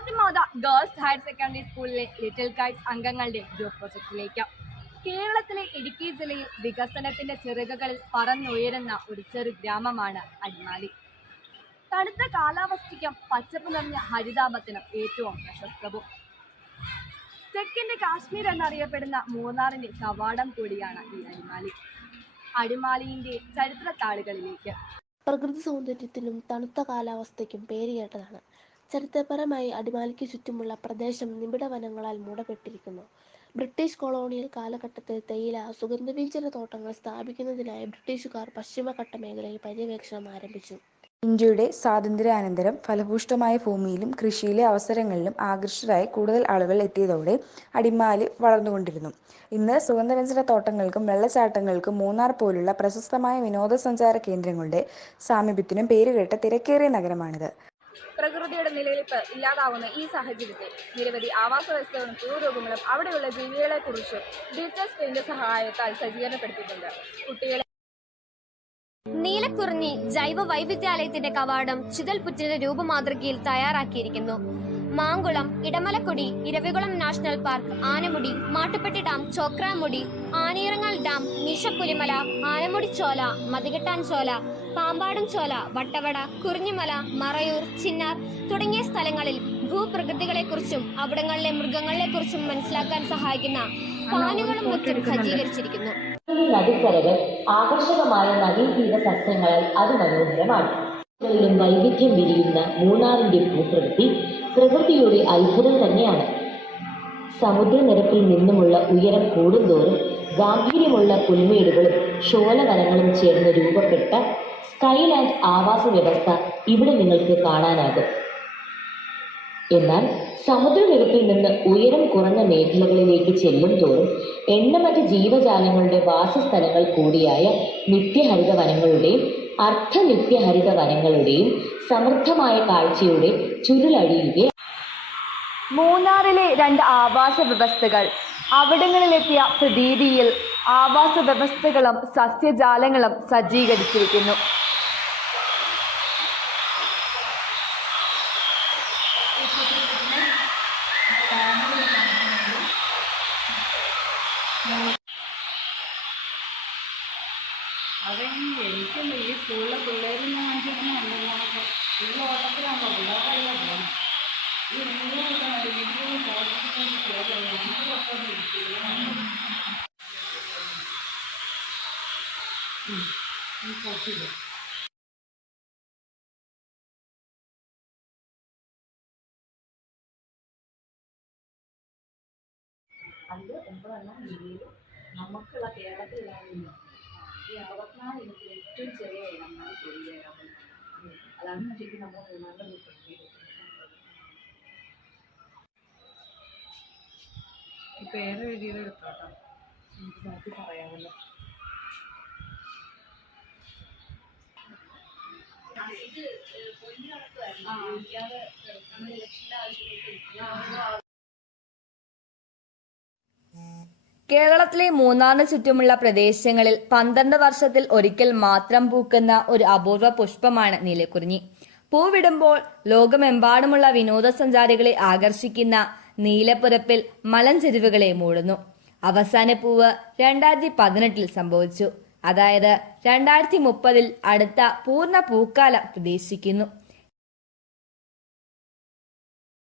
ഫാത്തിമോദ girls higher secondary സ്കൂളിലെ little Kites അംഗങ്ങളുടെ group പ്രൊജക്റ്റിലേക്ക്. കേരളത്തിലെ ഇടുക്കി ജില്ലയിൽ വികസനത്തിന്റെ ചിറകുകളിൽ പറന്നുയരുന്ന ഒരു ചെറു ഗ്രാമമാണ് അടിമാലി. തണുത്ത കാലാവസ്ഥയ്ക്കും പച്ചപ്പ് നിറഞ്ഞ ഹരിതാപത്തിനും ഏറ്റവും പ്രശസ്തവും. തെക്കിന്റെ കാശ്മീർ എന്നറിയപ്പെടുന്ന മൂന്നാറിന്റെ കവാടം കൂടിയാണ് ഈ അടിമാലി. അടിമാലിന്റെ ചരിത്ര താളുകളിലേക്ക്. പ്രകൃതി സൗന്ദര്യത്തിനും തണുത്ത കാലാവസ്ഥയ്ക്കും പേരുകേട്ടതാണ്. ചരിത്രപരമായി അടിമാലിക്ക് ചുറ്റുമുള്ള പ്രദേശം നിബിഡ വനങ്ങളാൽ മൂടപ്പെട്ടിരിക്കുന്നു. ബ്രിട്ടീഷ് കൊളോണിയൽ കാലഘട്ടത്തിൽ തേയില, സുഗന്ധവ്യഞ്ജന തോട്ടങ്ങൾ സ്ഥാപിക്കുന്നതിനായി ബ്രിട്ടീഷുകാർ പശ്ചിമഘട്ട മേഖലയിൽ പര്യവേക്ഷണം ആരംഭിച്ചു. ഇന്ത്യയുടെ സ്വാതന്ത്ര്യാനന്തരം ഫലഭൂഷ്ടമായ ഭൂമിയിലും കൃഷിയിലെ അവസരങ്ങളിലും ആകൃഷ്ടരായി കൂടുതൽ ആളുകൾ എത്തിയതോടെ അടിമാലി വളർന്നുകൊണ്ടിരുന്നു. ഇന്ന് സുഗന്ധവ്യഞ്ജന തോട്ടങ്ങൾക്കും വെള്ളച്ചാട്ടങ്ങൾക്കും മൂന്നാർ പോലുള്ള പ്രശസ്തമായ വിനോദസഞ്ചാര കേന്ദ്രങ്ങളുടെ സാമീപ്യത്തിനും പേരുകേട്ട തിരക്കേറിയ നഗരമാണിത്. പ്രകൃതിയുടെ നിലനിൽപ്പ് ഇല്ലാതാവുന്ന ഈ സാഹചര്യത്തിൽ നിരവധി ആവാസ വ്യവസ്ഥകളും ഭൂരൂപങ്ങളും അവിടെയുള്ള ജീവികളെക്കുറിച്ചും ഡിജിറ്റൽ സ്ക്രീനിന്റെ സഹായത്താൽ സജ്ജീകരണപ്പെടുത്തിയിട്ടുണ്ട്. കുട്ടികളെ നീലക്കുറിഞ്ഞി ജൈവ വൈവിധ്യാലയത്തിന്റെ കവാടം ചിതൽപുറ്റിന്റെ രൂപമാതൃകയിൽ തയ്യാറാക്കിയിരിക്കുന്നു. Mankulam, Edamalakkudy, Eravikulam national park, Anamudi, Mattupetty dam, Chokramudi, Anayirangal dam, Meesapulimala, Anamudi Shola, Mathikettan Shola, Pambadum Shola, Vattavada, Kurinjimala, Marayoor, Chinnar തുടങ്ങിയ സ്ഥലങ്ങളിൽ ഭൂപ്രകൃതികളെക്കുറിച്ചും അവിടങ്ങളിലെ മൃഗങ്ങളെക്കുറിച്ചും മനസ്സിലാക്കാൻ സഹായിക്കുന്ന പാനുകളും മറ്റും സജ്ജീകരിച്ചിരിക്കുന്നു. നദിക്കരകൾ ആകർഷകമായ നദീതീര സസ്യങ്ങളാൽ അതിമനോഹരമാണ്. വൈവിധ്യം വിരിയുന്ന മൂന്നാറിന്റെ ഭൂപ്രകൃതി പ്രകൃതിയുടെ അത്ഭുതം തന്നെയാണ്. സമുദ്രനിരപ്പിൽ നിന്നുമുള്ള ഉയരം കൂടുന്തോറും ഗാംഭീര്യമുള്ള പുൽമേടുകളും ഷോലവനങ്ങളും ചേർന്ന് രൂപപ്പെട്ട സ്കൈലാൻഡ് ആവാസ വ്യവസ്ഥ ഇവിടെ നിങ്ങൾക്ക് കാണാനാകും. എന്നാൽ സമുദ്രനിരപ്പിൽ നിന്ന് ഉയരം കുറഞ്ഞ മേഖലകളിലേക്ക് ചെല്ലും തോറും എണ്ണമറ്റ ജീവജാലങ്ങളുടെ വാസസ്ഥലങ്ങൾ കൂടിയായ നിത്യഹരിത വനങ്ങളുടെയും അർദ്ധനിത്യഹരിത വനങ്ങളുടെയും സമൃദ്ധമായ കാഴ്ചയുടെ ചുരുളഴിയുകയാണ്. മൂന്നാറിലെ 2 ആവാസ വ്യവസ്ഥകൾ. അവിടങ്ങളിലെത്തിയ പ്രതീതിയിൽ ആവാസ വ്യവസ്ഥകളും സസ്യജാലങ്ങളും സജ്ജീകരിച്ചിരിക്കുന്നു. എനിക്കും ഈ സ്കൂളിലെ പിള്ളേരും കാണിച്ചിരുന്ന നല്ലതാണ്. ഈ ഓട്ടത്തിലാണോ പിള്ളേർക്കല്ല പോകണം. ഈ അത് എപ്പോഴെല്ലാം ഇന്ത്യയിൽ നമുക്കുള്ള കേരളത്തിലാണ് ഈ 64 ഇനത്തിൽ ഏറ്റവും ചെറിയ ഇനമാണ് കൊടിയേറാൻ. അതാണ് ശരിക്കും നമ്മൾ മൂന്നാറിൻ്റെ ഒരു പ്രത്യേകത. പേര് എഴുതിയതെടുത്തോട്ടോ, നമുക്ക് നോക്കി പറയാമല്ലോ. ഇത് പൊന്നു നടത്തുമായിരുന്നു. നമ്മൾ ഇലക്ഷൻ്റെ ആവശ്യമായിട്ട് കേരളത്തിലെ മൂന്നാറിന് ചുറ്റുമുള്ള പ്രദേശങ്ങളിൽ 12 വർഷത്തിൽ ഒരിക്കൽ മാത്രം പൂക്കുന്ന ഒരു അപൂർവ പുഷ്പമാണ് നീലക്കുറിഞ്ഞി. പൂവിടുമ്പോൾ ലോകമെമ്പാടുമുള്ള വിനോദസഞ്ചാരികളെ ആകർഷിക്കുന്ന നീലപ്പുരപ്പിൽ മലഞ്ചെരിവുകളെ മൂടുന്നു. അവസാന പൂവ് 2018 സംഭവിച്ചു. അതായത് 2030 അടുത്ത പൂർണ്ണ പൂക്കാലം പ്രതീക്ഷിക്കുന്നു.